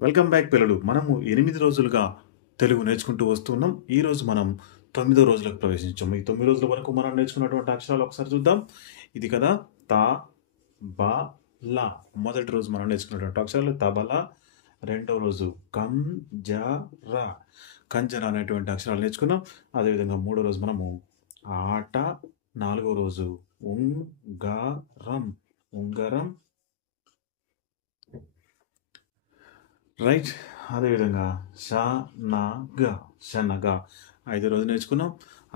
Welcome back పిల్లలు. మనము 8 రోజులుగా తెలుగు నేర్చుకుంటూ వస్తున్నాం. ఈరోజు మనం 9వ రోజులకు ప్రవేశించాం. ఈ 9 రోజుల వరకు మనం నేర్చుకున్నటువంటి అక్షరాలు ఒకసారి చూద్దాం. ఇది కదా త, బ, ల. మొదటి రోజు మనం నేర్చుకున్నటువంటి అక్షరాలు తబల. రెండవ రోజు కం, జ, ర. కంజర అనేటువంటి అక్షరాలు నేర్చుకున్నాం. అదేవిధంగా మూడో రోజు మనము ఆట. నాలుగో రోజు ఉంగరం, ఉంగరం. రైట్. అదేవిధంగా శనగ, శనగ. ఐదో రోజు నేర్చుకున్నాం.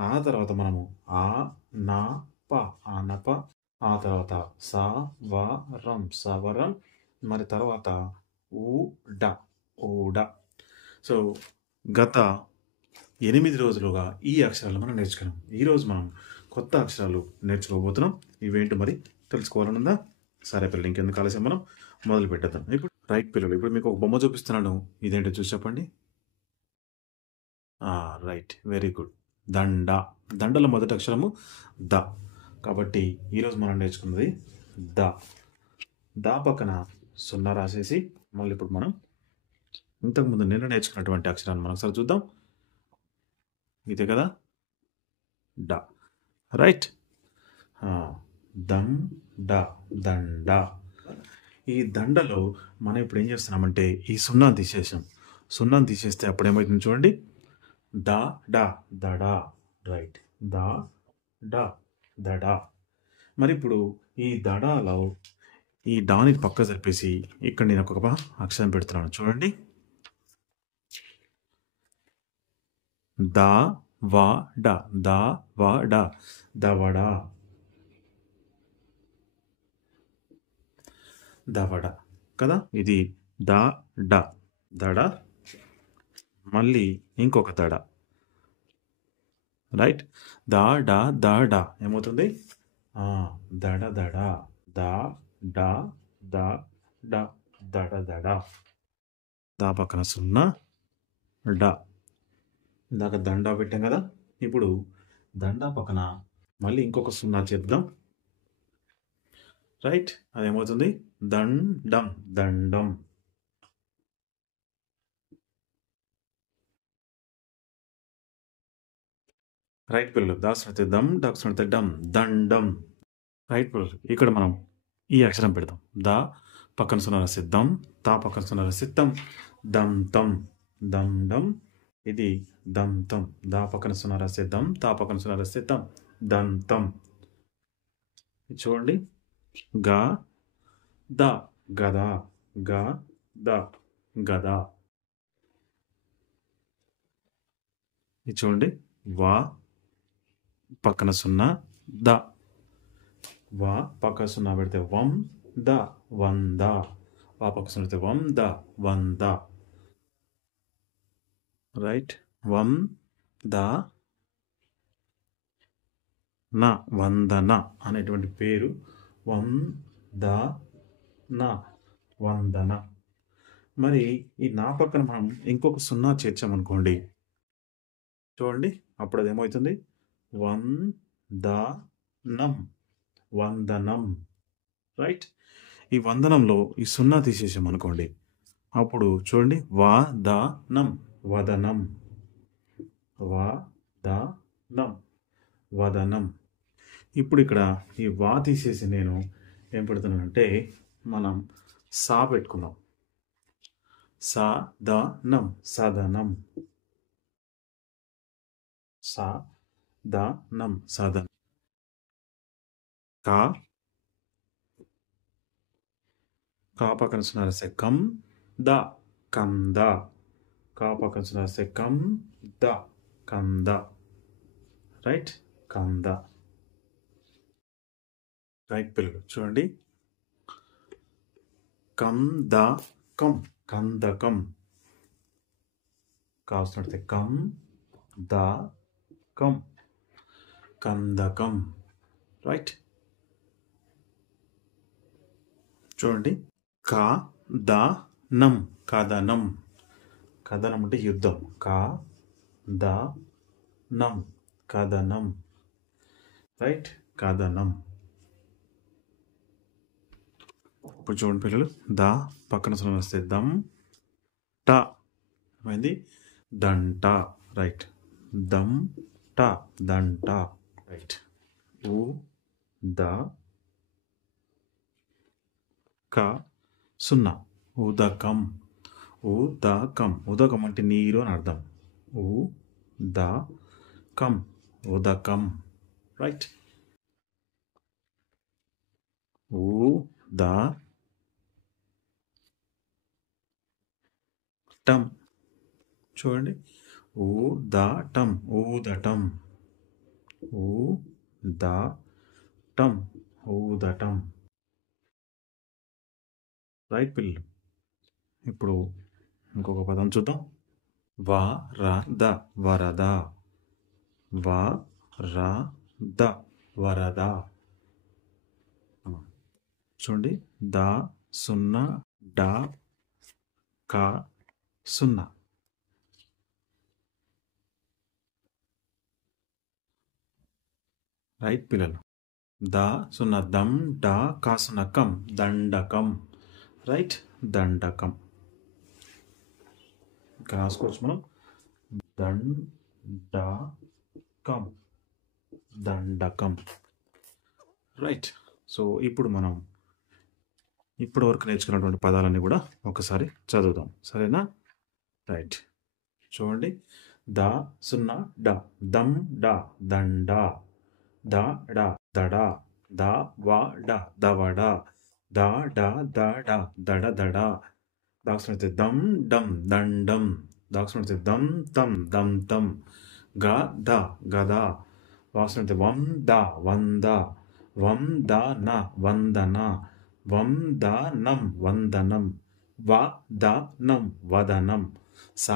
ఆ తర్వాత మనము ఆనప, ఆనప. ఆ తర్వాత సవరం, సవరం. మరి తర్వాత ఊడ, ఊడ. సో గత 8 రోజులుగా ఈ అక్షరాలు మనం నేర్చుకున్నాం. ఈరోజు మనం కొత్త అక్షరాలు నేర్చుకోబోతున్నాం. ఇవేంటి మరి తెలుసుకోవాలనుందా? సరే పిల్లలు, ఇంకెందుకు ఆలస్యం, మనం మొదలు పెట్టేద్దాం. ఇప్పుడు రైట్ పిల్లలు, ఇప్పుడు మీకు ఒక బొమ్మ చూపిస్తున్నాను. ఇదేంటో చూసి చెప్పండి. Right, very good. దండ. దండలో మొదటి అక్షరము ద. కాబట్టి ఈరోజు మనం నేర్చుకున్నది ద. ద పక్కన సున్నా రాసేసి మళ్ళీ ఇప్పుడు మనం ఇంతకుముందు నిన్న నేర్చుకున్నటువంటి అక్షరాన్ని మనం ఒకసారి చూద్దాం. ఇదే కదా డ. రైట్. దండ, దండ. ఈ దండలో మనం ఇప్పుడు ఏం చేస్తున్నామంటే ఈ సున్నాను తీసేసాం. సున్నాను తీసేస్తే అప్పుడు ఏమవుతుంది చూడండి. ద డ, దడ. రైట్. ద డ, దడ. మరి ఇప్పుడు ఈ దడాలో ఈ డాని పక్క జరిపేసి ఇక్కడ నేను ఒక అక్షరం పెడుతున్నాను చూడండి. ద వ డ, ద వ డ, దవడ, దవడ కదా. ఇది ద డ, దడ. మళ్ళీ ఇంకొక దడ. రైట్. ద డ, ద డ ఏమవుతుంది? దడ, దడ. ద డ, ద డ, దడ, దడ. దా పక్కన సున్నా, డ. ఇందాక దండ పెట్టాం కదా. ఇప్పుడు దండ పక్కన మళ్ళీ ఇంకొక సున్నా చేద్దాం. రైట్. అదేమవుతుంది? దండం, దండం. రైట్ పిల్లలు, దాసునైతే దమ్, డాక్సునైతే డమ్, దండం. రైట్ పిల్లలు, ఇక్కడ మనం ఈ అక్షరం పెడదాం. దా పక్కన సున్నా రాస్తే దమ్, తా పక్కన సున్నా రాస్తే తం, దమ్ తం, దమ్ డమ్. ఇది దమ్ తం. దా పక్కన సున్నా రాస్తే దమ్, తా పక్కన సున్నా రాస్తే తం, దమ్ తం. చూడండి. గా ద, గద, గా ద, గద. ఇది చూడండి. వా పక్కన సున్నా, ద. వా పక్క సున్నా పెడితే వం ద, వంద. వా పక్క సున్నా పెడితే వం ద, వంద. రైట్. వం ద న, వందన అనేటువంటి పేరు. వం ద న, వందన. మరి ఈ నా పక్కన మనం ఇంకొక సున్నా చేర్చామనుకోండి చూడండి, అప్పుడు అది ఏమవుతుంది? వందనం, వందనం. రైట్. ఈ వందనంలో ఈ సున్నా తీసేసామనుకోండి అప్పుడు చూడండి, వదనం, వదనం, వదనం, వదనం. ఇప్పుడు ఇక్కడ ఈ వా తీసేసి నేను ఏం పెడుతున్నానంటే మనం సా పెట్టుకున్నాం. సదనం, సదనం, సదనం, సదనం. కా కా పక్కన సున్నా రాస్తే కం ద, కంద. కా పక్కన సున్నా రాస్తే కం ద, కంద. రైట్. కంద. రైట్ పిల్లలు, చూడండి. కందకం, కందకం. కావాల్సినట్టే కం ద కం, కందకం. రైట్. చూడండి. కదనం, కదనం. కదనం అంటే యుద్ధం. కదనం, కదనం. రైట్. కదనం. ఇప్పుడు చూడండి పిల్లలు, దా పక్కన సున్నా వస్తే దమ్, ఏమైంది దంట రైట్ దం ట దంట రైట్ ఉ ద క సున్నా ఉదకం ఉదకం ఉదకం అంటే నీరు అని అర్థం ఉదకం ఉదకం రైట్ ఉదటం చూడండి ఊదటం ఊదటం ఊదటం ఊదటం రైట్ పిల్లలు. ఇప్పుడు ఇంకొక పదం చూద్దాం. వరద వరద వరద వరద చూడండి ద సున్నా డ క సున్నా రైట్ పిల్లలు. ద సున్నా దం డ క సున్నా కం దండకం రైట్ దండకం. ఇంకా రాసుకోవచ్చు మనం దండకం దండకం రైట్. సో ఇప్పుడు మనం ఇప్పటి వరకు నేర్చుకున్నటువంటి పదాలన్నీ కూడా ఒకసారి చదువుదాం సరేనా. రైట్ చూడండి ద సున్నా డ దం డ దండ ద డ దడ ద వ డ దవడ ద డ ద డ దడ దడ దాక్షిణార్థి దం డం దండం దాక్షిణార్థి దం తం దం తం గ ద గద వాక్షిణార్థి వం ద వంద వం ద న వందన వం ద నం వందనం వ ద నం వదనం స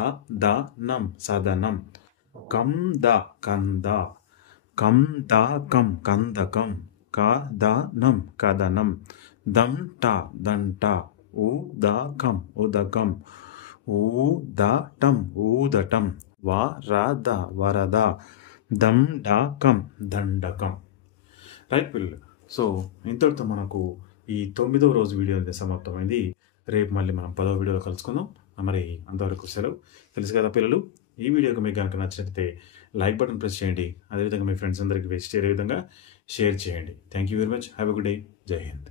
ద నం సదనం కం ద కంద కం ద కం కందకం క ద నం కదనం దం ట దంట ఉదకం ఉదకం ఊదటం ఊదటం వరద వరద దండకం దండకం రైట్ పిల్లలు. సో ఇంతటితో మనకు ఈ 9వ రోజు వీడియో అనేది సమాప్తమైంది. రేపు మళ్ళీ మనం 10వ వీడియోలో కలుసుకుందాం. మరి అంతవరకు సెలవు. తెలుసు కదా పిల్లలు, ఈ వీడియోకి మీకు కనుక నచ్చినట్లయితే లైక్ బటన్ ప్రెస్ చేయండి. అదేవిధంగా మీ ఫ్రెండ్స్ అందరికీ చేరే విధంగా షేర్ చేయండి. Thank you very much. Have a good day. జై హింద్.